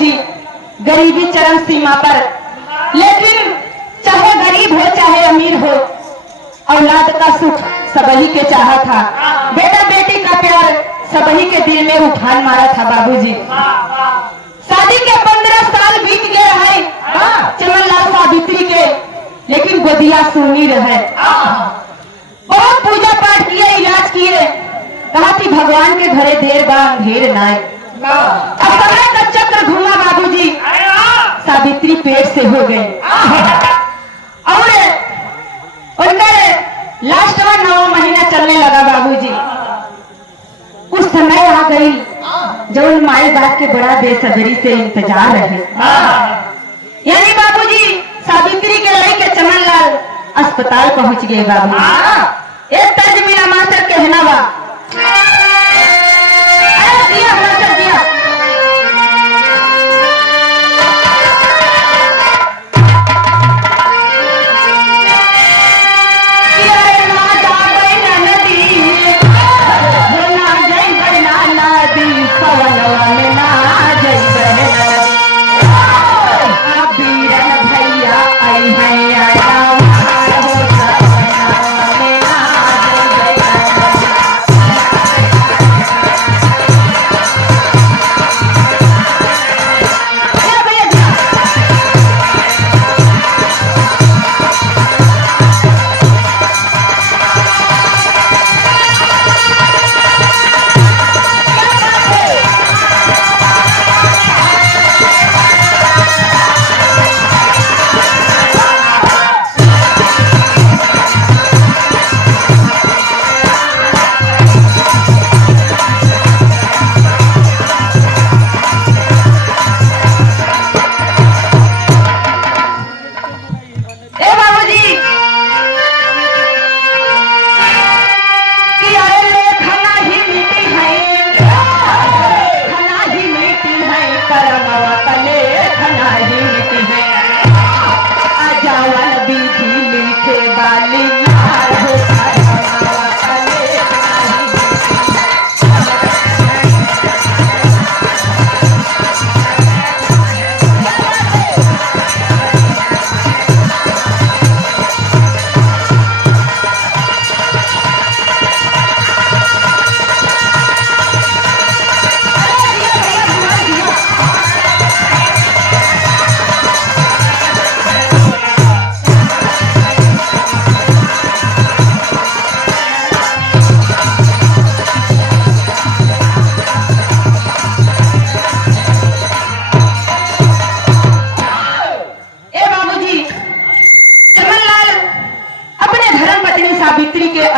बाबूजी गरीबी चरम सीमा पर, लेकिन चाहे गरीब हो चाहे अमीर हो, औलाद का सुख सबही के चाहा था। बेटा बेटी का प्यार सबही के दिल में उफान मारा था बाबूजी। शादी के 15 साल बीत गए हैं चमनलाल सावित्री के, लेकिन गोदिया सुनी रहे। बहुत पूजा पाठ किए, इलाज किए, कहा कि भगवान के घरे देर बा अंधेर नाय। अब समय का चक्र घूमा बाबूजी, सावित्री पेट से हो गए और उनका लास्ट में 9 महीना चलने लगा बाबूजी। उस समय आ गई जो उन माई बाप के बड़ा बेसब्री से इंतजार रहे। यानी बाबूजी सावित्री के लड़के चमनलाल अस्पताल पहुंच गए बाबूजी। एक तर्ज मेरा मास्टर कहना बा, दिया मास्टर दिया।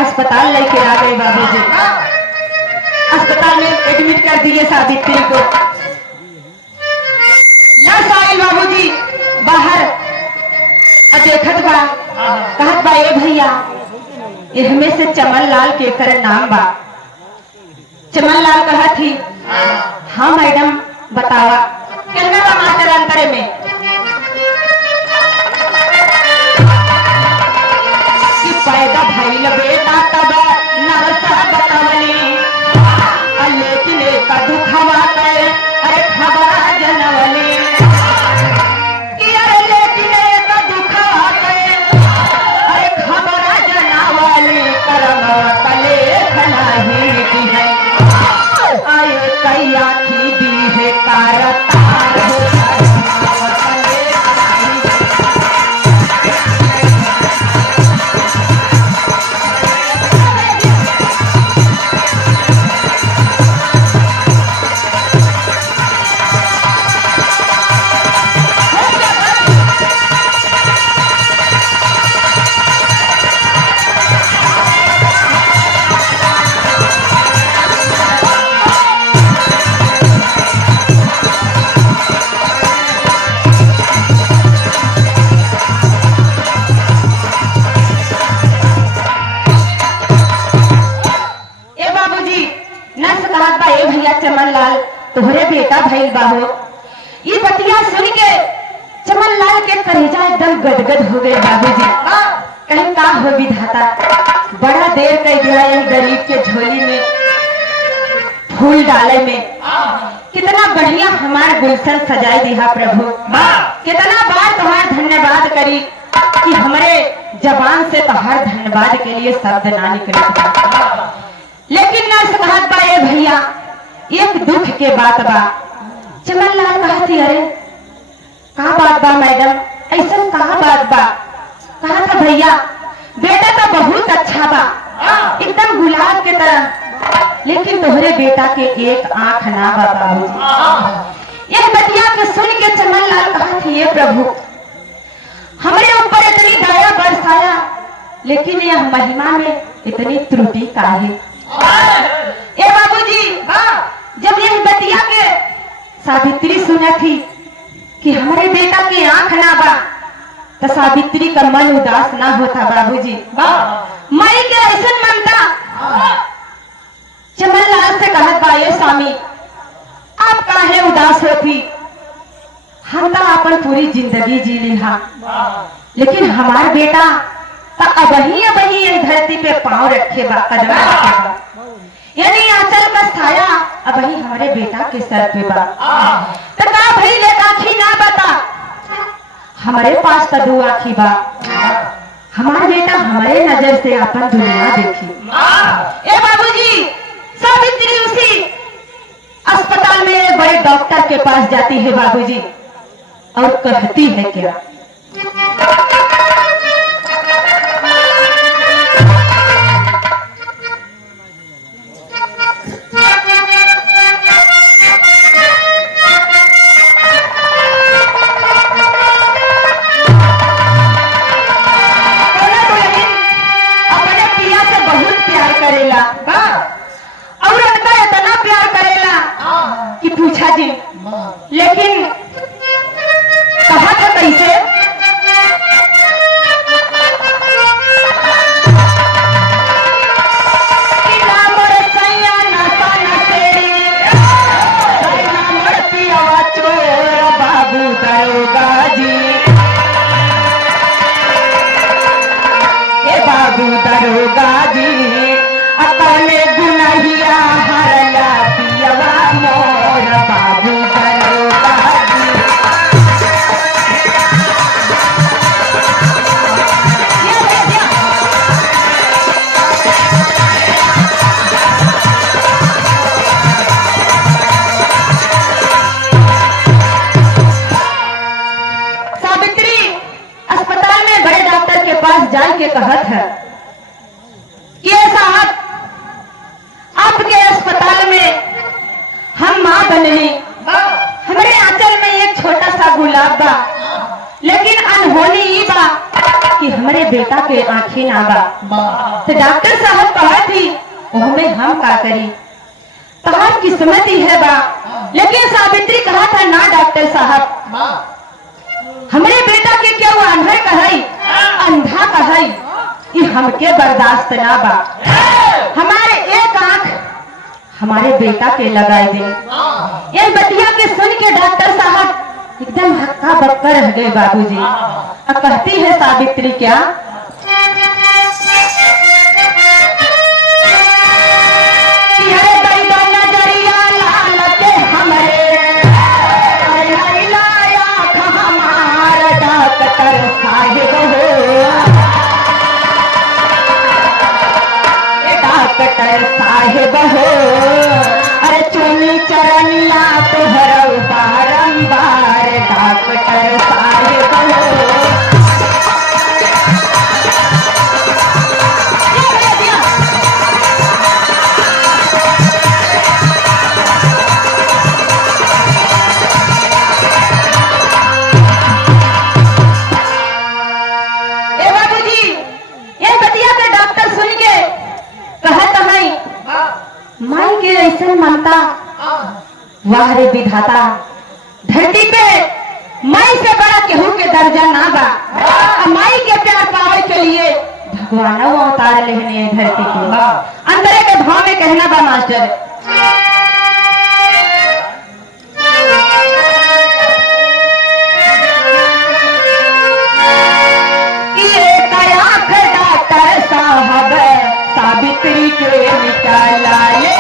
अस्पताल लेके आ गए बाबूजी। अस्पताल में एडमिट कर दिए सावित्री को। नर्स आई बाबूजी बाहर देखत बा, कहत बा ए भैया इनमें से चमनलाल के कर नाम बा। चमनलाल कहत थी हाँ मैडम बतावा। कहना बा मास्टर अंतरे में पैदा भइल बेटा तब नर्स बतावली, लेकिन एक दुखवा के अरे खबर जनवली। लेकिन एक दुखवा के अरे खबर जनवली, करम तले खनाही की है आए कैया की दी है कारतार हो। चमनलाल तोहरे बेटा भइल बाहो। ये बतिया सुन के चमनलाल के कलेजा एकदम गदगद हो गए बाबूजी। कहीं का हो विधाता, बड़ा देर कर दिया गरीब के झोली में फूल डाले में कितना बढ़िया हमारे गुलशन सजाए दिया प्रभु। कितना बार तुम्हारा धन्यवाद करी कि हमारे जबान से तुम्हारे धन्यवाद के लिए शब्द ना निकले। लेकिन ना कहत बा ए भैया, एक दुख के बात बा। चमन लाल कहती अरे कहा बात बा मैडम, ऐसा कहा बात बा? कहा था भैया बेटा तो बहुत अच्छा बा, एकदम गुलाब के तरह, लेकिन तोहरे बेटा के एक आंख ना बा बाबूजी। एक बतिया के सुन के चमन लाल कहा कि ये प्रभु हमारे ऊपर इतनी दया बरसाया, लेकिन यह महिमा में इतनी त्रुटि काहे? ए बाबूजी जब यह बतिया के सावित्री सुना थी कि हमारे बेटा की आंख ना बा, तो सावित्री का मन उदास ना होता बाबूजी। माई के ऐसा ममता चमन लाल से कहत बा, ये स्वामी आप काहे उदास होती? हम तो अपन पूरी जिंदगी जी ली हा, लेकिन हमार बेटा तो अबही इस धरती पे पांव रखे बा, कदम रखे बा, यानी आंचल का छाया अबही हमारे बेटा के सर पे बा। तो का भई ले आखी ना बता, हमारे पास तो दो आखी बा, हमारा बेटा हमारे नजर से अपन दुनिया देखी। ए बाबूजी सावित्री उसी अस्पताल में एक बड़े डॉक्टर के पास जाती है बाबूजी, और कहती है क्या? अपने पिया से बहुत प्यार करेला और उनका इतना प्यार करेला कि पूछा जी, लेकिन कहा था कैसे? बाबू दरोगा जी, ए बाबू दरोगा जी, अपने गुनहिया हरला पियवा मोर बाबू दरोगा जी। सावित्री अस्पताल में बड़े डॉक्टर के पास जाल के कहत है कि साहब आपके अस्पताल में हम माँ बनली, हमारे आंचल में एक छोटा सा गुलाब बा, लेकिन अनहोनी ई बा कि हमारे बेटा के आंखें ना बा। तो डॉक्टर साहब कहा थी ओहमे हम का करी, तहार किस्मत ही है बा। लेकिन सावित्री कहा था ना डॉक्टर साहब, हमारे बेटा के क्या वो अंधे कहई, अंधा कहई, कि हमके बर्दाश्त ना बा, हमारे एक आंख हमारे बेटा के लगाए दे। ये बतिया के सुन के डॉक्टर साहब एकदम हक्का बक्का रह गए बाबूजी। अब कहती है सावित्री क्या? साहेब हो अरे चुनी चरनिया तुहरा बारंबार डॉक्टर साहेब हो। ए बाबूजी ये बतिया के डॉक्टर सुन के कहत है माई के ऐसे ममता, वाह रे विधाता, धरती पे माई से बड़ा केहू के दर्जा ना बा। माई के प्यार पावे के लिए भगवान अवतार लेने धरती के अंदर के भाव में कहना बा मास्टर। सावित्री के निकाला ये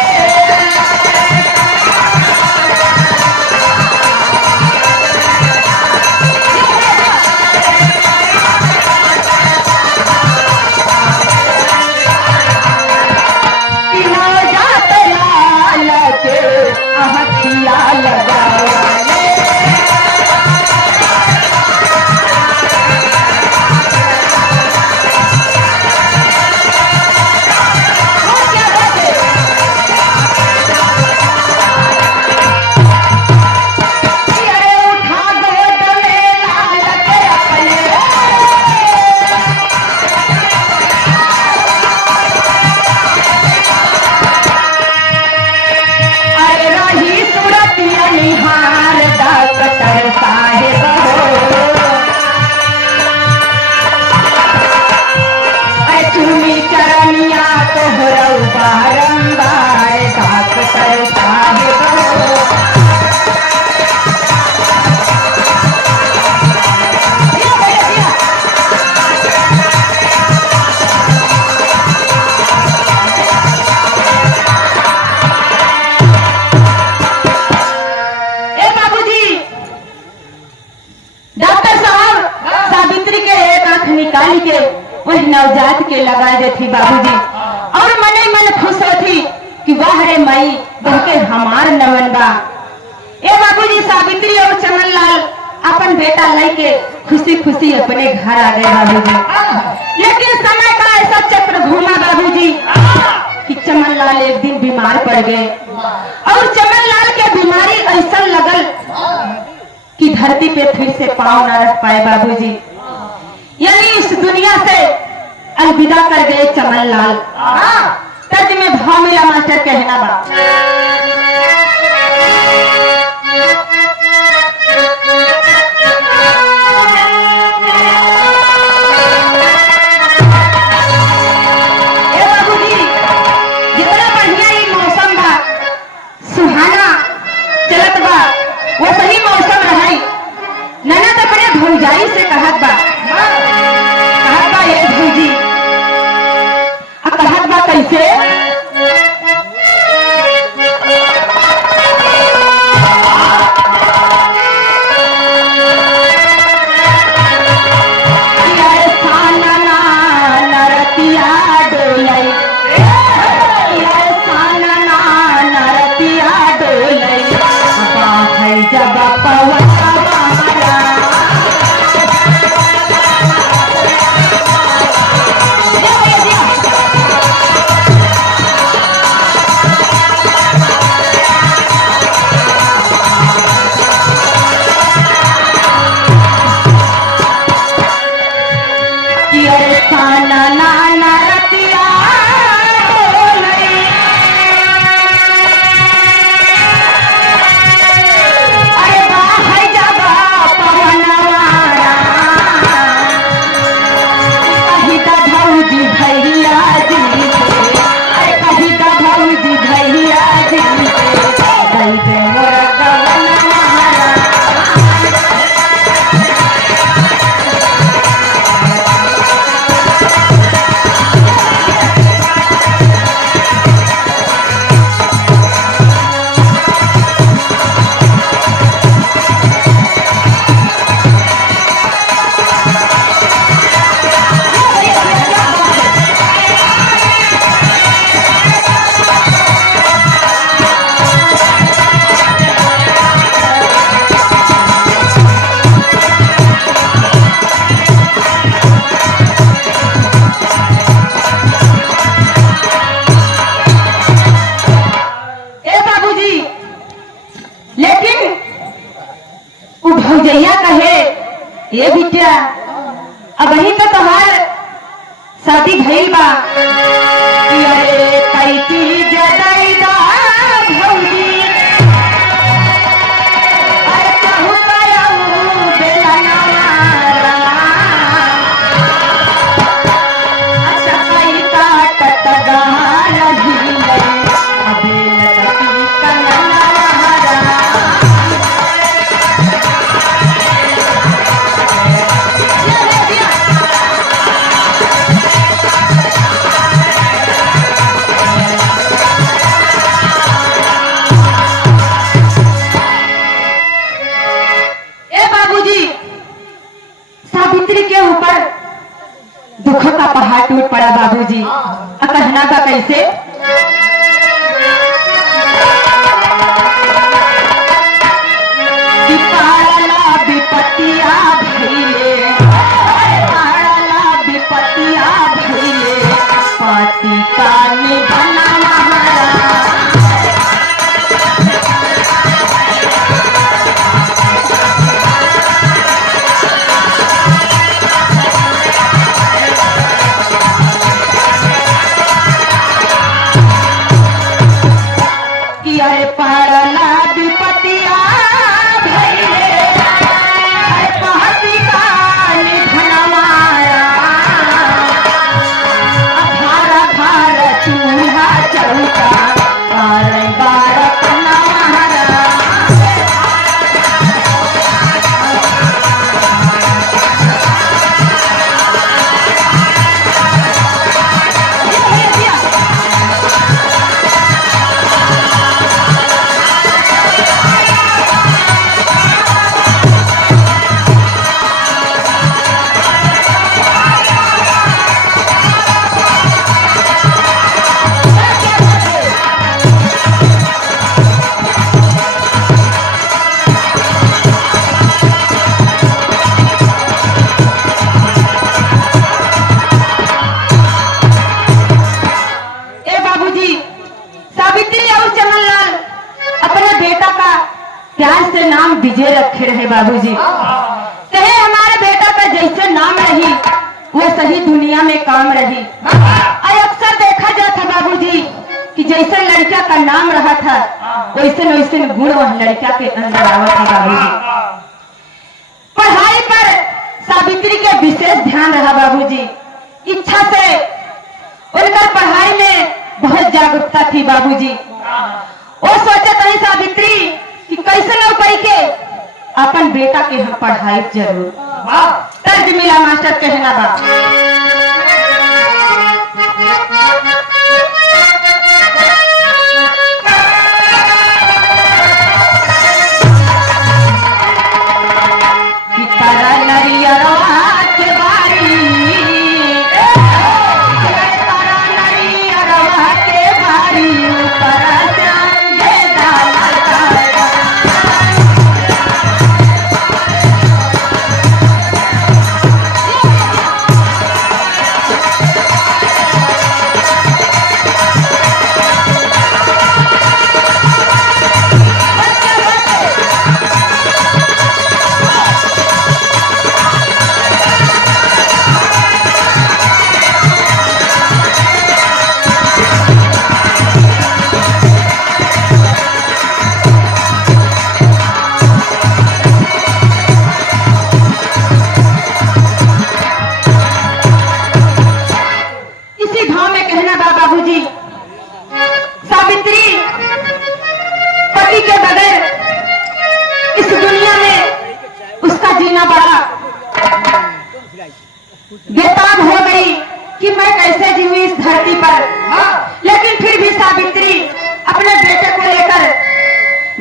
वही नवजात के लगा देती बाबूजी और मने मन खुश होती कि वाह रे मई बहुते हमार नवन बा। ए बाबूजी सावित्री और चमनलाल अपन बेटा लेके खुशी खुशी अपने घर आ गए बाबूजी। लेकिन समय का ऐसा चक्र घूमा बाबूजी कि चमनलाल एक दिन बीमार पड़ गए और चमनलाल के बीमारी ऐसा लगल कि धरती पे फिर से पांव न रख पाए बाबूजी, यानी इस दुनिया से अलविदा कर गए चमनलाल। तर्ज में भाव मिला मास्टर कहना बा। भौजाई से कहत बा ये भौजी कहत बा कैसे भौजैया कहे ये बिटिया अब ही तो तुम्हार शादी भइल बा कि अरे कैती जदाई दा भौजी अरे कहू कयऊ बेलना अच्छा कई काटत गाल हिले अबे लड़की कनना के ऊपर दुख का पहाड़ टूट पड़ा बाबूजी। कहना का कैसे विपत्तिया भइले विपत्तिया भइले पति का निधना रखे रहे बाबूजी। कहे हमारे बेटा का जैसे नाम रही वो सही दुनिया में काम रही। अक्सर देखा जाता बाबूजी कि जैसे लड़का का नाम रहा था वैसे वैसे गुण वह लड़का के अंदर आवा था बाबूजी। पढ़ाई पर सावित्री के विशेष ध्यान रहा बाबूजी। इच्छा से उनका पढ़ाई में बहुत जागरूकता थी बाबूजी। वो सोचे नहीं सावित्री कि कैसे न पाई के अपन बेटा के हम पढ़ाई जरूर। तर्ज मिला मास्टर कहना बा बेताब हो गई कि मैं कैसे जीऊं इस धरती पर। लेकिन फिर भी सावित्री अपने बेटे को लेकर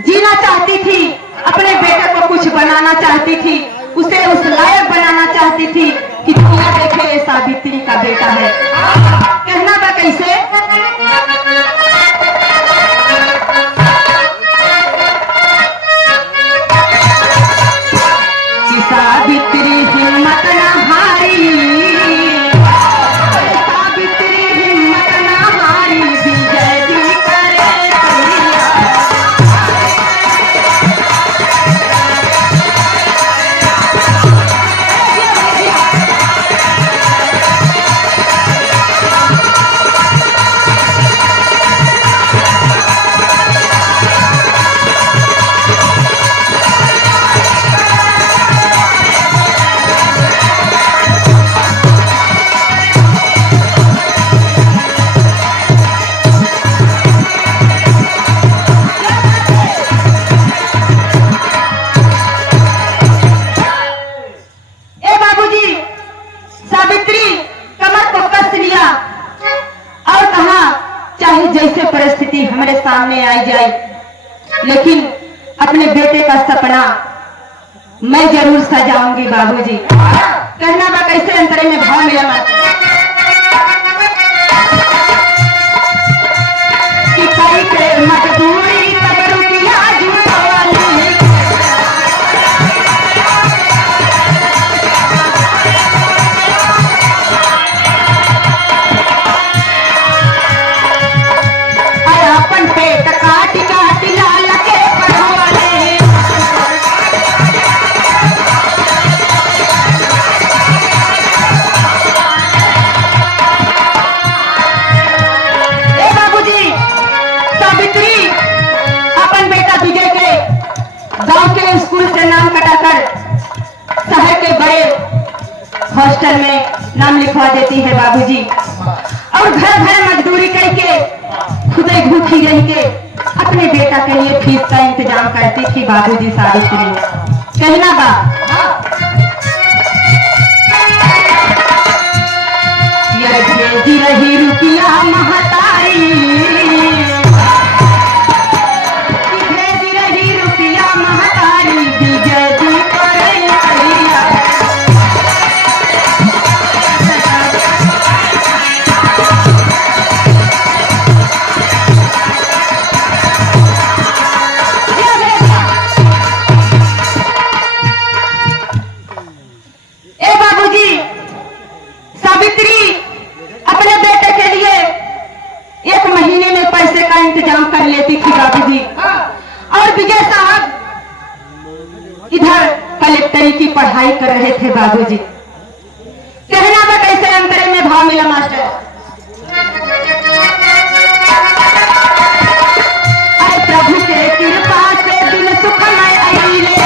जीना चाहती थी, अपने बेटे को कुछ बनाना चाहती थी, उसे उस लायक बनाना चाहती थी कि दुनिया देखे ये सावित्री का बेटा है। कहना बा कैसे कि सावित्री हिम्मत न हारी, सावित्री हिम्मत न हारी, विजय दी करे करिया। जैसे परिस्थिति हमारे सामने आई जाए, लेकिन अपने बेटे का सपना मैं जरूर सजाऊंगी बाबूजी। कहना बा कैसे अंतरे में भाव मिला कि कई के मजदूरी तब रुपया जुटवाली। अपन पेट काट काट लाल के पढ़वाले। ए बाबूजी, सावित्री अपन बेटा विजय के गांव के स्कूल से नाम कटाकर शहर के बड़े हॉस्टल में नाम लिखवा देती है बाबूजी, और घर घर मजदूरी करके खुदे भूखी रह के अपने बेटा के लिए फीस का इंतजाम करती थी बाबूजी सावित्री। कहना बा भेजी रही रुपया महतारी, भेजी रही रुपया महतारी, विजय दी करे करिया। इधर कलेक्टरी की पढ़ाई कर रहे थे बाबूजी। कहना बा कैसे अंतरे में भाव मिला मास्टर। अरे प्रभु के कृपा से दिन सुखमय आइले,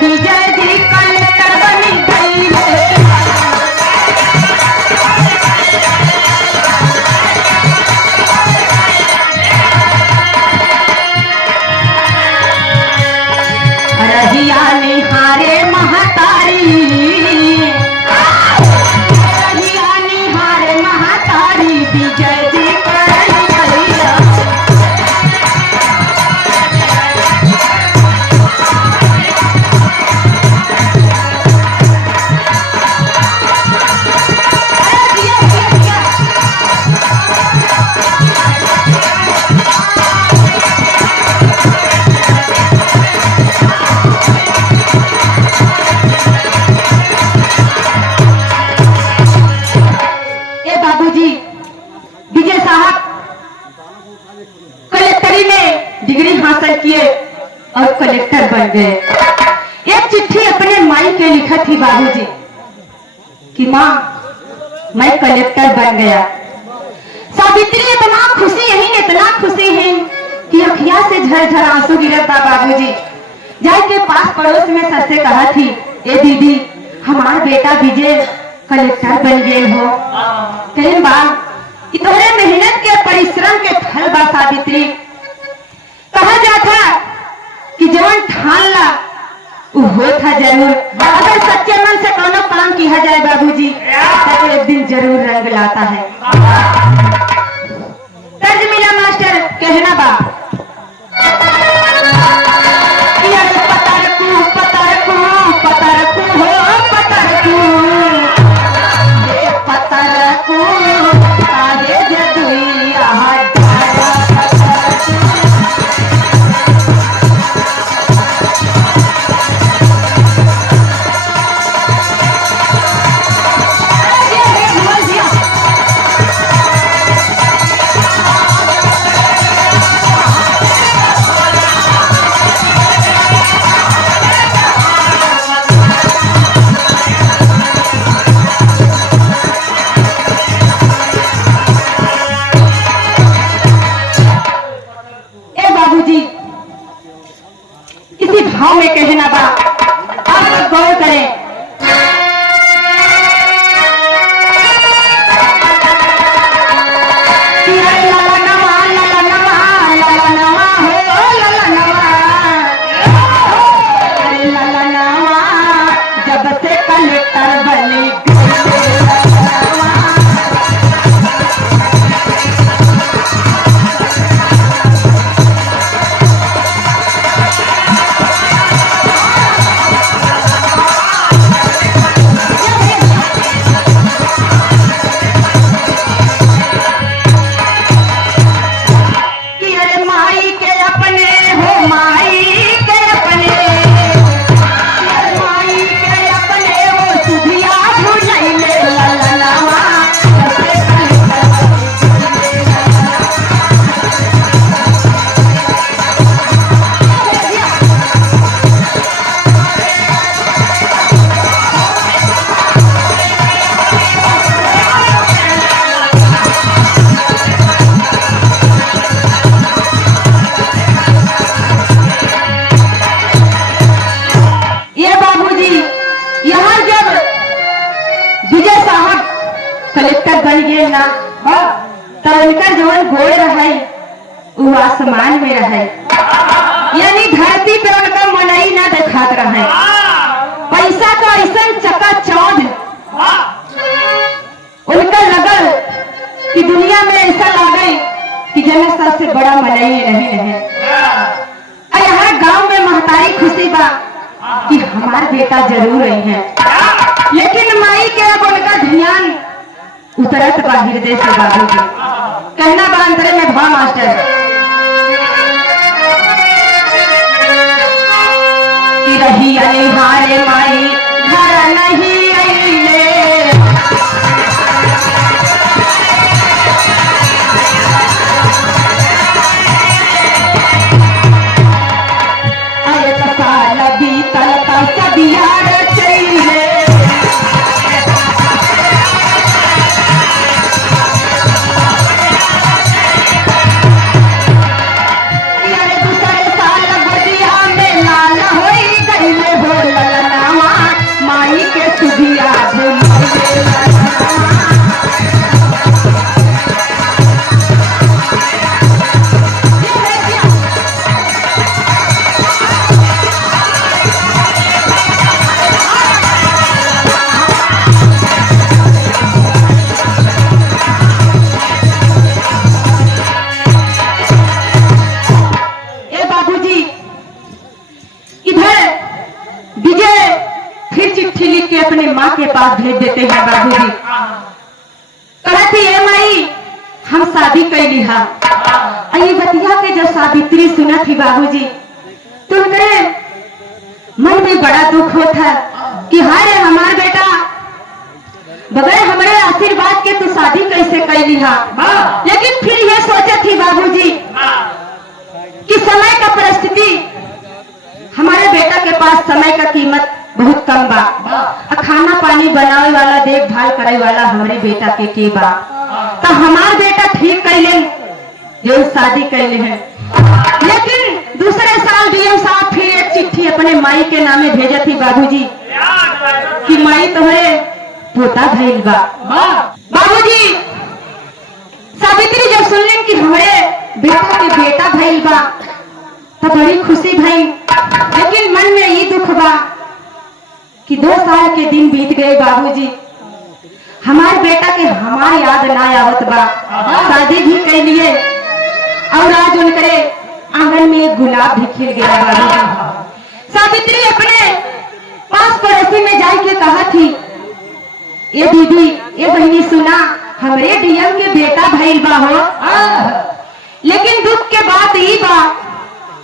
विजय जी कलेक्टर बनी गईले। रहिया निहारे महतारी, रहिया निहारे महतारी, विजय जी बनी गईले। विजय साहब कलेक्टरी में डिग्री हासिल किए और कलेक्टर बन गए। एक चिट्ठी अपने माई के लिखा थी बाबूजी कि माँ मैं कलेक्टर बन गया। सावित्री इतना खुशी, यही इतना खुशी है कि अखिया से झरझर आंसू गिरत बा बाबूजी। जाए के पास पड़ोस में सबसे कहा थी, ए दीदी हमारा बेटा विजय कलेक्टर बन गए हो। कहीं बा कि तुम्हारे मेहनत के परिश्रम के फल बा सावित्री। कहा जाता कि जवान ठान ला वो था जरूर। अगर सच्चे मन से कोनो काम किया जाए बाबूजी तो एक दिन जरूर रंग लाता है। तर्ज मिला मास्टर कहना बा भाव में कहना बा, आप सब गौर करें। जब से कलेक्टर बनी कलेक्टर बन गए ना तो उनका जवन गोड़ रहे वो आसमान में रहे, यानी धरती पे उनका मनई ना दिखात रहे। पैसा का ऐसा चकाचौंध उनका लगल कि दुनिया में ऐसा लगे कि जन सबसे बड़ा मनई नहीं रहे। यहाँ गांव में महतारी खुशी बा कि हमारा बेटा जरूर रही है, लेकिन माई के अब उनका ध्यान उतरत बा हृदय से बाबूजी। कहना बा अंतरे में भाव मास्टर कि रही अनिहारे माई घर नहीं अपने माँ के पास भेज देते हैं बाबूजी। कहती है माई हम शादी कैली है। ये बतिया के जब सावित्री सुना थी बाबूजी तो उनके मन में बड़ा दुख होता कि हाय हमार बेटा बगैर हमारे आशीर्वाद के तो शादी कैसे कैली है। लेकिन फिर ये सोचे थी बाबूजी कि समय का परिस्थिति हमारे बेटा के पास समय का कीमत बहुत कम बा। खाना पानी बनावे वाला देखभाल करे वाला हमारे बेटा के बा तो हमार बेटा ठीक कैले जो शादी कैले हैं। लेकिन दूसरे साल डीएम साहब फिर एक चिट्ठी अपने माई के नामे भेजे थी बाबूजी कि माई तुम्हारे पोता भइल बा। बाबूजी सावित्री जब सुनलेन कि हमारे बेटा के बेटा भइल बा तो बड़ी खुशी भई। लेकिन मन में ये दुख बा कि 2 साल के दिन बीत गए बाबूजी हमारे बेटा के हमार याद ना आवत बा। शादी भी कर लिए और आज उनके आंगन में एक गुलाब भी खिल गया बाबूजी। सावित्री अपने पास पड़ोसी में जाके के कहा थी ये दीदी ये बहनी सुना हमरे डीएम के बेटा भइल बा हो। लेकिन दुख के बात ई बा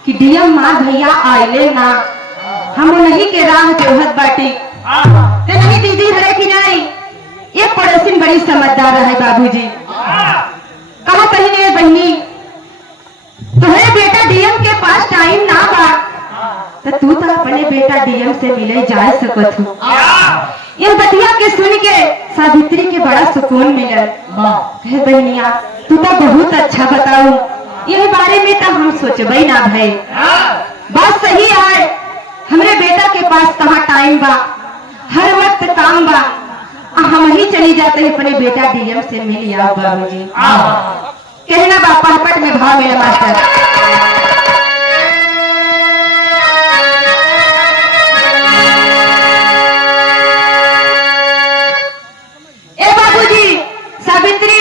कि डीएम माँ भैया आइले ना हम नहीं के राह जोहत बाटी ते नहीं दीदी हरे की नहीं। एक पड़ोसी बड़ी समझदार है बाबूजी। कहा कहीं बहनी तुम्हारे बेटा डीएम के पास टाइम ना बा तो तू तो अपने बेटा डीएम से मिले जा सकत हो। ये बतिया के सुन के सावित्री के बड़ा सुकून मिलल। कहे बहनिया तू तो बहुत अच्छा बताऊ ये बारे में तो हम सोचबे ना भाई। बात सही है हमरे बेटा के पास कहाँ टाइम बा हर वक्त काम बा हम ही चली जाते हैं अपने बेटा डीएम से मिल आओ बाबूजी। कहना बा पहपट में भाव मेरा मास्टर। ए बाबूजी सावित्री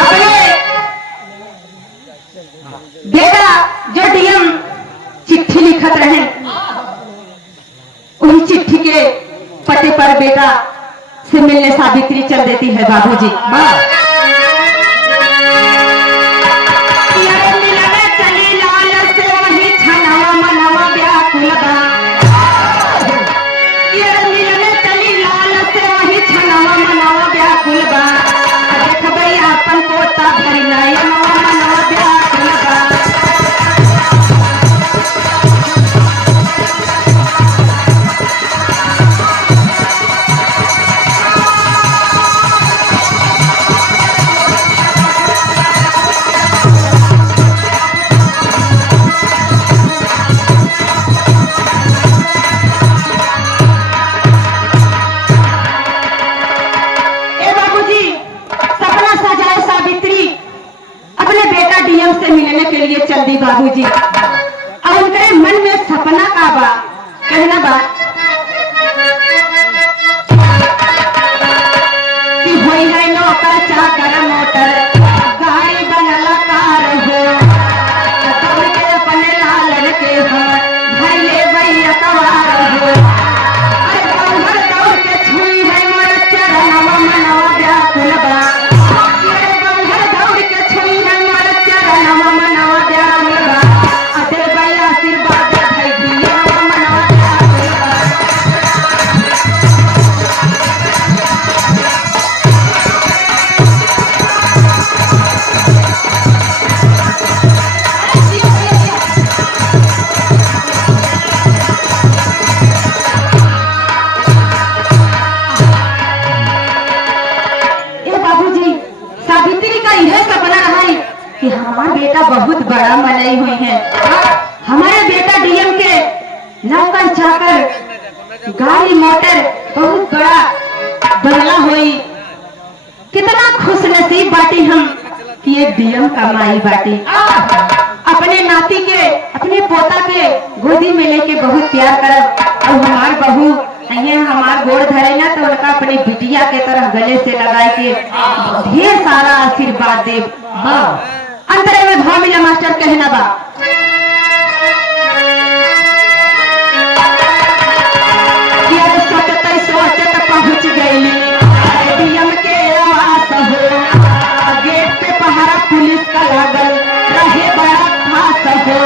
अपने बेटा जो डीएम चिट्ठी लिखत रहे उन्हीं चिट्ठी के पते पर बेटा से मिलने सावित्री चल देती है बाबूजी। चली लाल से वही छनावा मनावा व्याकुल बा। चली लाल से वही छनावा मनावा व्याकुल बा। देखबै अपन पोता भरी नयनवा मनावा व्याकुल बा। के लिए चल दी बाबूजी और उनके मन में सपना का बा। कहना बा कि होई है नौकर चाकर मोटर गाड़ी बनला कार हो दौड़ के अपने लालन के हो भर ले भैया कवार हो। दौड़ के छुई है मोर चरणवा मनवा व्याकुल बा। दौड़ के छुई है मोर चरणवा मनवा व्याकुल बा। अदे भैया आशीर्वाद है दिया मनवा व्याकुल बा। सावित्री का यह सपना है कि हमारा बेटा बहुत बड़ा मनई हुई है। हमारे बेटा डीएम के नौकर चाकर गाड़ी मोटर डीएम का माई बाटी। अपने नाती के अपने पोता के गोदी में लेके बहुत प्यार करब और हमार बहू हमार गोड़ धरे ना तो उनका अपनी बिटिया के तरह गले से लगाए के ढेर सारा आशीर्वाद दे। अंतरे में भाव मिला मास्टर कहना बा सोचत पहुंच गई डीएम के आवास हो, गेट पे पहरा पुलिस का लागल रहे बड़ा खास हो।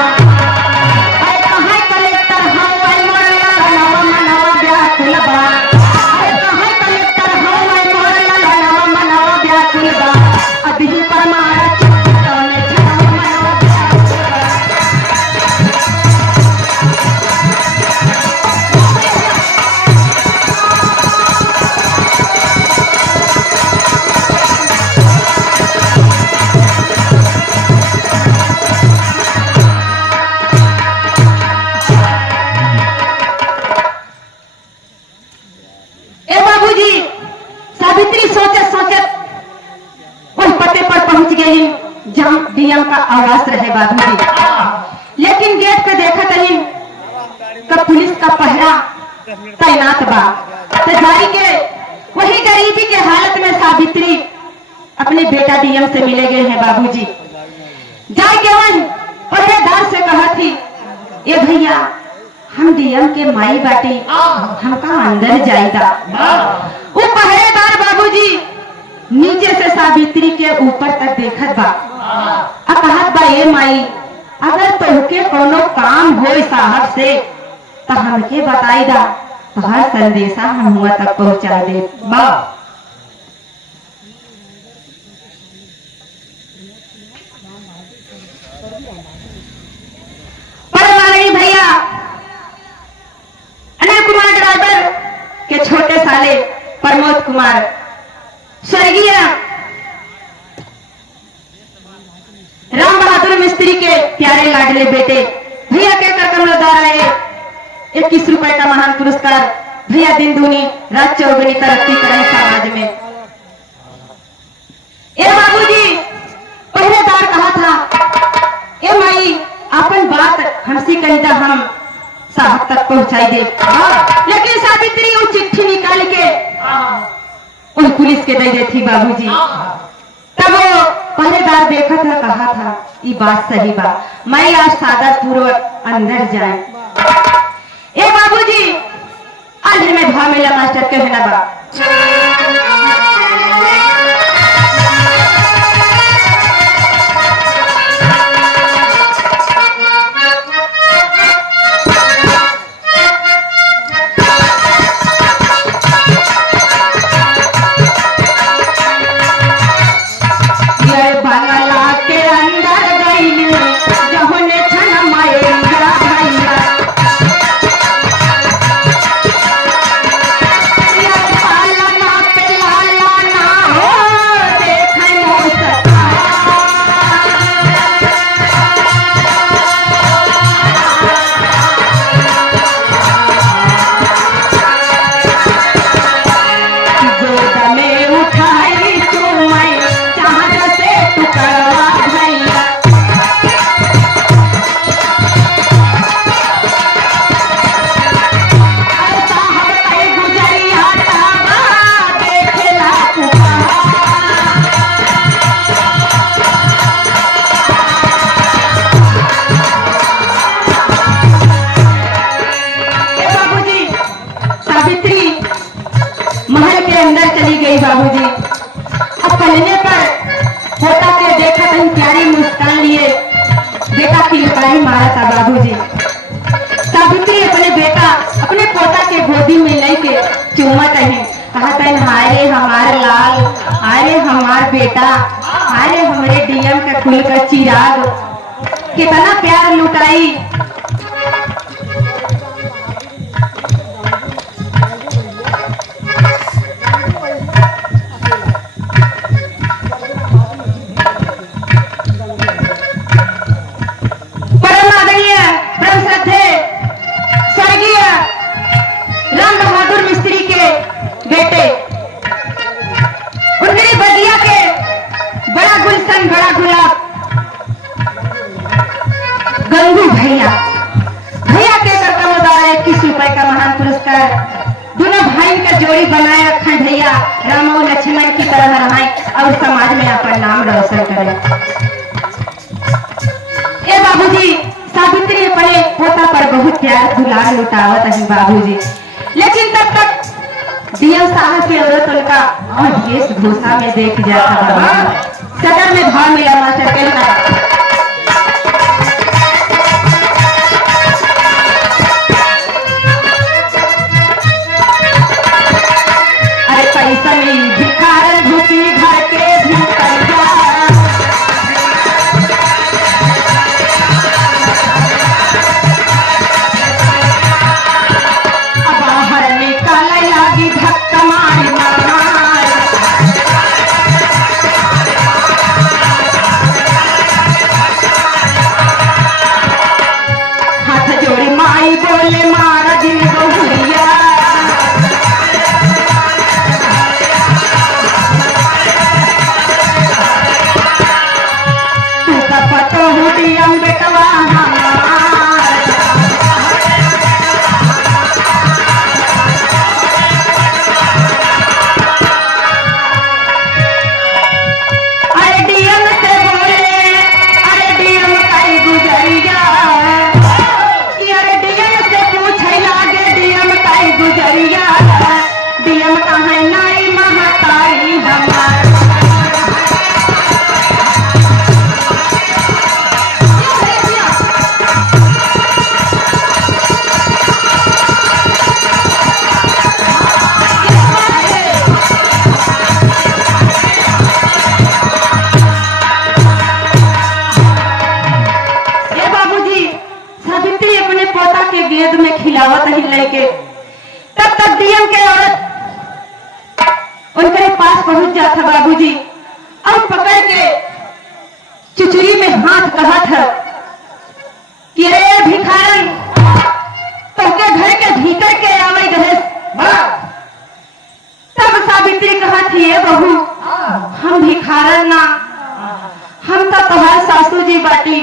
डीएम का आवास रहे बाबूजी, लेकिन गेट पे देखा तनी का पुलिस का पहरा तैनात बा। तो जाई के वही गरीबी के हालत में सावित्री अपने बेटा डीएम से मिले गए हैं बाबूजी। जाई के वही पहरेदार से कहा थी, ए भैया हम डीएम के माई बाटी, हमका अंदर जाएगा। वो पहरेदार बाबूजी नीचे से सावित्री के ऊपर तक देखत बा, कहत बा ए माई अगर तोहके कोनो काम हो साहब से तो हमके बताई दा, तोहर संदेशा हम हुआ तक पहुंचा दे। परमाननी भैया अनिल कुमार ड्राइवर के छोटे साले प्रमोद कुमार स्वर्गीय राम बहादुर मिस्त्री के प्यारे लाडले बेटे भैया के कमलों द्वारा 21 रुपए का महान पुरस्कार। भैया दिन दूनी रात चौगुनी तरक्की करें समाज में। ए बाबूजी पहरेदार कहा था, ए माई अपन बात हमसे कही था हम साहब तक पहुंचाई दे। लेकिन सावित्री वो चिट्ठी निकाल के उन पुलिस के दे दी थी बाबूजी। तब वो पहरेदार देखा था, कहा था ये बात सही बा, मैं आज सादर पूर्वक अंदर जाए। ए बाबूजी अंधेरे में भाव मिला मास्टर कहना बा बाबूजी। अब पहले पर पोता के देखा कहीं प्यारी मुस्कान लिए बेटा की लुकाई मारा था बाबूजी। सावित्री अपने बेटा अपने पोता के गोदी में लेके चूमत है, कहा हाय रे हमार लाल, हाय रे हमार बेटा, हाय रे हमारे डीएम के खुल का चिराग, कितना प्यार लुटाई। बड़ा गुलशन बड़ा गुलाब बनाए रखें भैया, राम और लक्ष्मण की तरह रहें और समाज में अपन नाम रोशन करें। ए बाबूजी, सावित्री अपने पोता पर बहुत प्यार दुलार लुटावत है बाबूजी, लेकिन तब तक डीएम साहब की औरत उनका वेशभूषा में देख जाता। सदर में भाव मिला मास्टर कहना, अरे पैसा नहीं भिखारन घुसी घर के भीतर जा, बाहर निकाल लागी धक्का मारी मार, हाथ जोड़ी माई बोले मारा दिल बहुरिया, तू का पतो हुडी हम बेटवा हमार, अरे डीएम से बोले, अरे डीएम कई गुजरिया, अरे डीएम से पूछे लागे डीएम कई गुजरिया, डीएम कहाँ नाई महतारी हमार। ये बाबूजी, सावित्री अपने पोता के गेद में खिलावत ही लेके, तब तक डीएम के औरत उनके पास पहुंच जाता बाबूजी, और पकड़ के चुचरी में हाथ कहत है कि रे भिखारन, तोके घर के भीतर के आवे गए। तब सावित्री कहत ही, बहू हम भिखारन ना, हम तो तुम्हार सासू जी बाटी,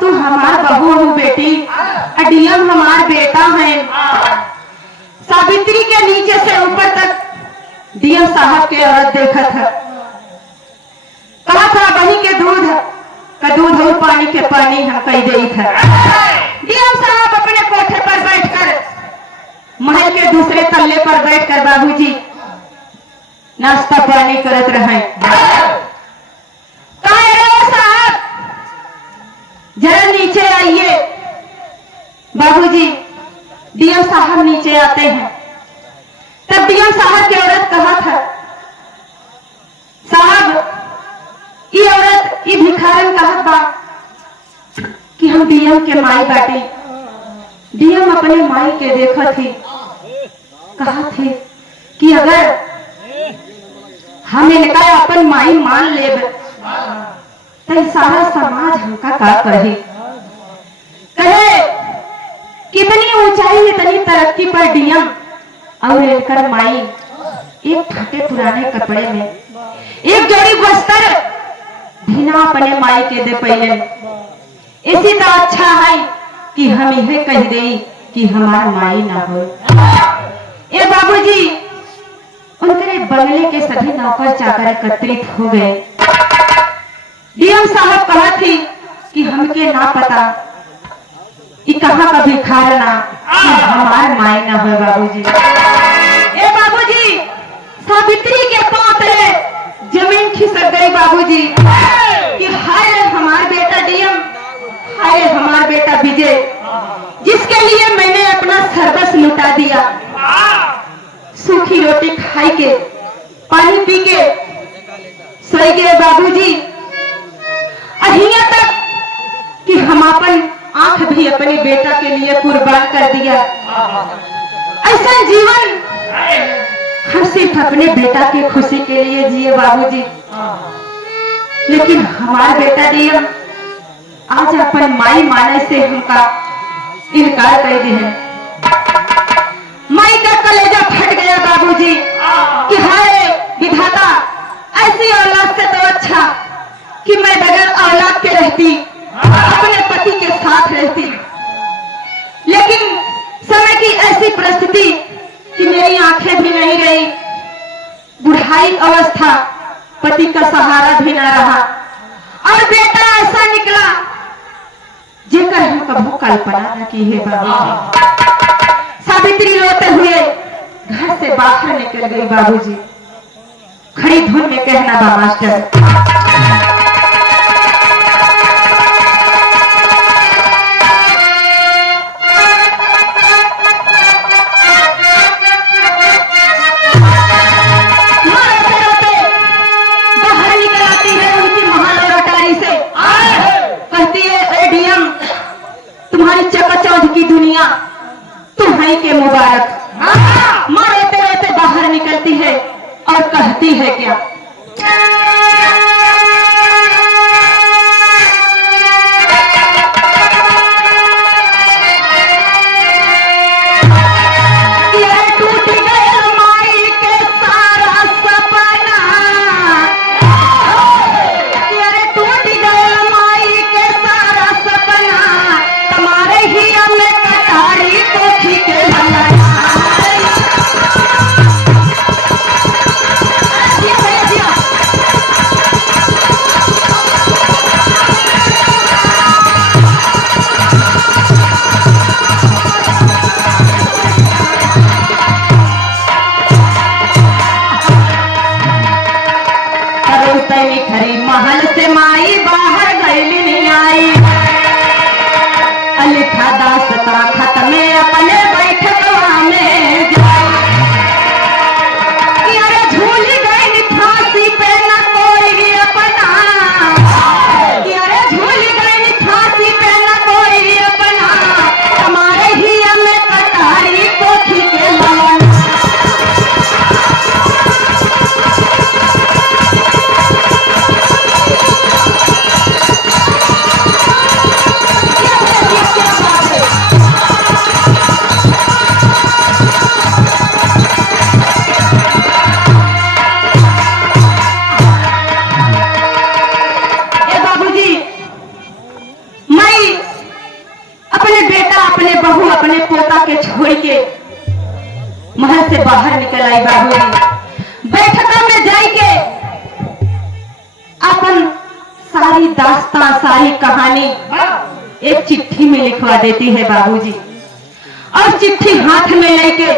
तू हमार बहू हो बेटी, डीएम हमार बेटा है। सावित्री के नीचे से ऊपर तक डीएम साहब के औरत देखत है, कहा था बही के दूध का दूध और पानी के पानी हम कही गई था। डीएम साहब अपने कोठे पर बैठकर, महल के दूसरे तल्ले पर बैठकर बाबूजी नाश्ता पानी करत रहे। साहब जरा नीचे आइए। बाबूजी, डीएम साहब नीचे आते हैं। तब डीएम साहब की औरत कहा था, साहब ये औरत ये भिखारन कहत बा कि हम डीएम के माई बाटे। डीएम अपने माई के देखा थी, कहा थे कि अगर हम इनका अपन माई मान लेब तो सारा समाज हमका का कहे। कहे कितनी ऊंचाई इतनी तरक्की पर डीएम और इनकर माई एक फटे पुराने कपड़े में एक जोड़ी वस्त्र भिना अपने माई के दे पहले। इसी तो अच्छा है कि हम यह कह दे कि हमार माई ना हो। ए बाबूजी, उनके बंगले के सभी नौकर चाकर एकत्रित हो गए। डीएम साहब कहा थी कि हमके ना पता कि कहाँ का भिखारना हमार माई ना हो। बाबूजी, ए बाबूजी, सावित्री के पांव तले जमीन खिसक गई बाबूजी कि हाय हमार बेटा डीएम, हाय हमार बेटा विजय, जिसके लिए मैंने अपना सर्वस्व लुटा दिया। सूखी रोटी खाई के पानी पी के सोई गए बाबूजी। अहिया तक कि हम अपन आंख भी अपने बेटा के लिए कुर्बान कर दिया। ऐसा जीवन हम सिर्फ अपने बेटा की खुशी के लिए जिए बाबूजी। लेकिन हमारा बेटा डीएम आज अपन माई माने से हमका इनकार कर दी है। माई का कलेजा फट गया बाबूजी कि हाय विधाता, ऐसी औलाद से तो अच्छा कि मैं बगैर औलाद के रहती, अपने पति के साथ रहती। लेकिन समय की ऐसी परिस्थिति कि मेरी आंखें भी नहीं रही, वैवाहिक अवस्था, पति का सहारा भी न रहा और बेटा ऐसा निकला जेकर हम कभी कल्पना न की है बाबूजी। सावित्री रोते हुए घर से बाहर निकल गई बाबूजी। खड़ी धुन में कहना बा मास्टर, की दुनिया तुम्हारी के मुबारक। माँ रोते रोते बाहर निकलती है और कहती है क्या, महल से माई बाहर गई नहीं आई, अलिखा दासता खत में अपने बैठकवा में अरे झूल गई फांसी पे न कोई अपना, अरे झूल गई फांसी पे न कोई अपना, हमारे ही में कटारी कोठी के ललन। छोड़ के महल से बाहर निकल आई बाबूजी। बैठका में जाके अपन सारी दास्तां, सारी कहानी एक चिट्ठी में लिखवा देती है बाबूजी और चिट्ठी हाथ में लेके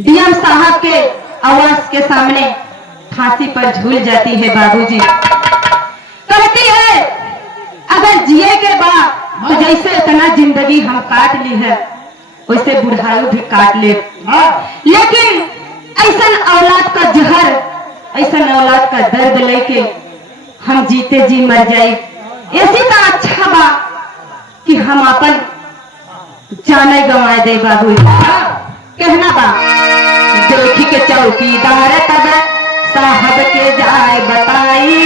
डीएम साहब के आवास के सामने फांसी पर झूल जाती है बाबूजी। कहती है अगर जिए के बाद तो जैसे इतना जिंदगी हम काट ली है वैसे बुढ़ाऊ भी काट ले, लेकिन ऐसा औलाद का जहर, ऐसा औलाद का दर्द लेके हम जीते जी मर जाए, ऐसी का अच्छा बा कि हम अपन जाने गंवा दे बाबू। कहना बा, देखी के चौकीदार तब साहब के जाए बताई,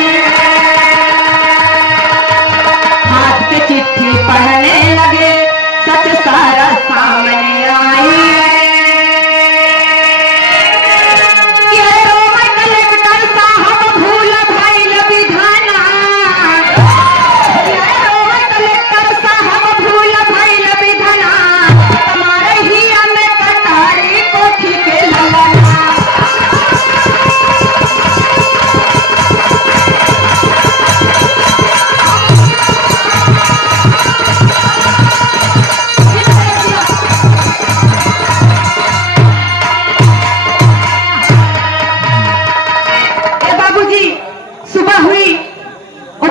हाथ के चिट्ठी पढ़ने लगे सच सारा सामने आई। कलेक्टर साहब भूल भइल विधाना, कलेक्टर साहब भूल भइल विधाना, हमारे ही में कटारी कोठी के ललन।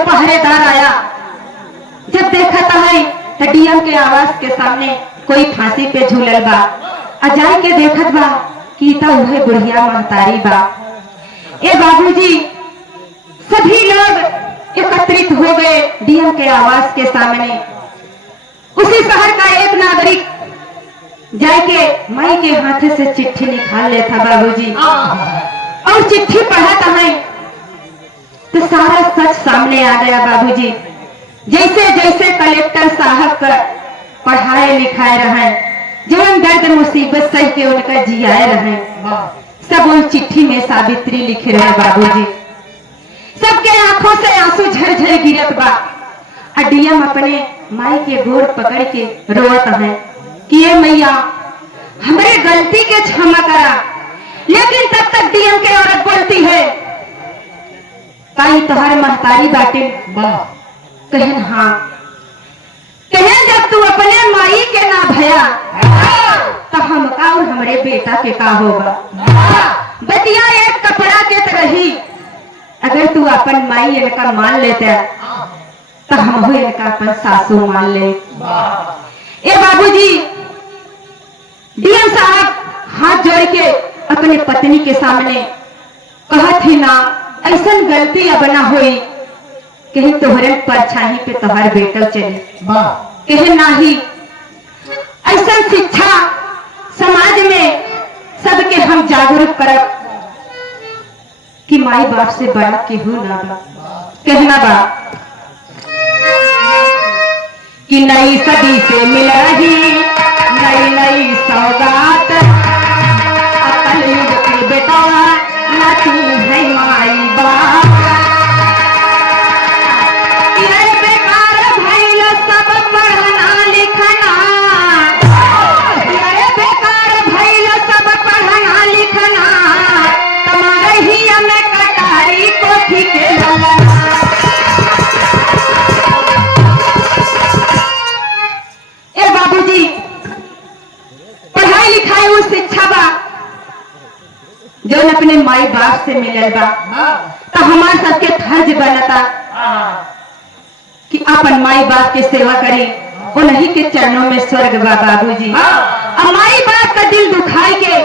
पहरेदार आया, जब देखा तो डीएम के आवास के सामने कोई फांसी पे झूलल बा, अजाई के देखत बा कि ता उहे बुढ़िया महतारी बा। ए बाबूजी सभी लोग एकत्रित हो गए डीएम के आवास के सामने। उसी शहर का एक नागरिक जाके माई के हाथ से चिट्ठी निकाल लेता बाबूजी और चिट्ठी पढ़ा है तो सारा सच सामने आ गया बाबूजी। जैसे जैसे कलेक्टर साहब का पढ़ाए लिखाए रहे, जीवन दर्द मुसीबत सह के उनका जियाए रहे, सब उन चिट्ठी में सावित्री लिखे रहे बाबूजी। सबके आंखों से आंसू झरझर गिरत बा। डीएम अपने माई के गोड़ पकड़ के रोवत है कि ये मैया हमरे गलती के क्षमा करा, लेकिन तब तक डीएम के औरत बोलती है कहीं तुम्हारे महतारी बाटे कहन हाँ कहन जब तू अपने माई के ना भया तो हमका और हमारे बेटा के का होगा। बतिया एक कपड़ा के तरही अगर तू अपन माई इनका मान लेता तो हम इनका अपन सासू मान ले। ए बाबूजी डीएम साहब हाथ जोड़ के अपने पत्नी के सामने कहा थी ना ऐसा गलती अब ना हुई कहीं तोहरे परछाई पे तोहर बेटा चले कहे नाही ऐसा शिक्षा समाज में सबके हम जागरूक करब कि माई बाप से बड़ा केहू ना बा। कहना बा कि नई सदी से मिल रही नई नई सौगात अकल युग के बेटा नाती है माई बाप। ये बेकार भइल सब पढ़ना लिखना ये बेकार भइल सब पढ़ना लिखना तुम्हारे ही में कटारी कोठी के ललना। ए बाबूजी पढ़ाई लिखाई वो शिक्षा बा जो अपने माई बाप से मिलल बा तो हमारे सबके फर्ज बनता कि अपन माई बाप की सेवा करी उन्हीं के चरणों में स्वर्ग बा बाबूजी। और माई बाप का दिल दुखाई के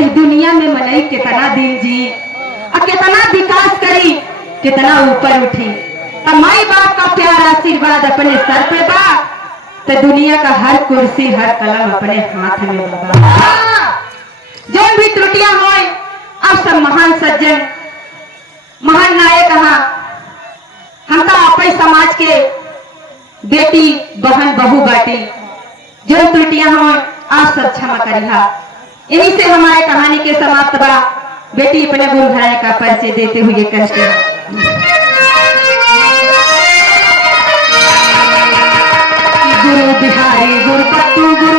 इस दुनिया में मनई कितना दिल जी और कितना विकास करी कितना ऊपर उठी। तो माई बाप का प्यार आशीर्वाद अपने सर पे बा तो दुनिया का हर कुर्सी हर कलम अपने हाथ में बा। जो भी त्रुटियां हो आप सब महान सज्जन महान नायक हमका अपने समाज के बेटी बहन बहू बाटी जो त्रुटियां हो आप सब क्षमा करिहा। यहीं से हमारे कहानी के समाप्त बा। बेटी अपने गुरु घराने का परिचय देते हुए कहते हैं गुरु बिहारी गुरु पत्तू गुरु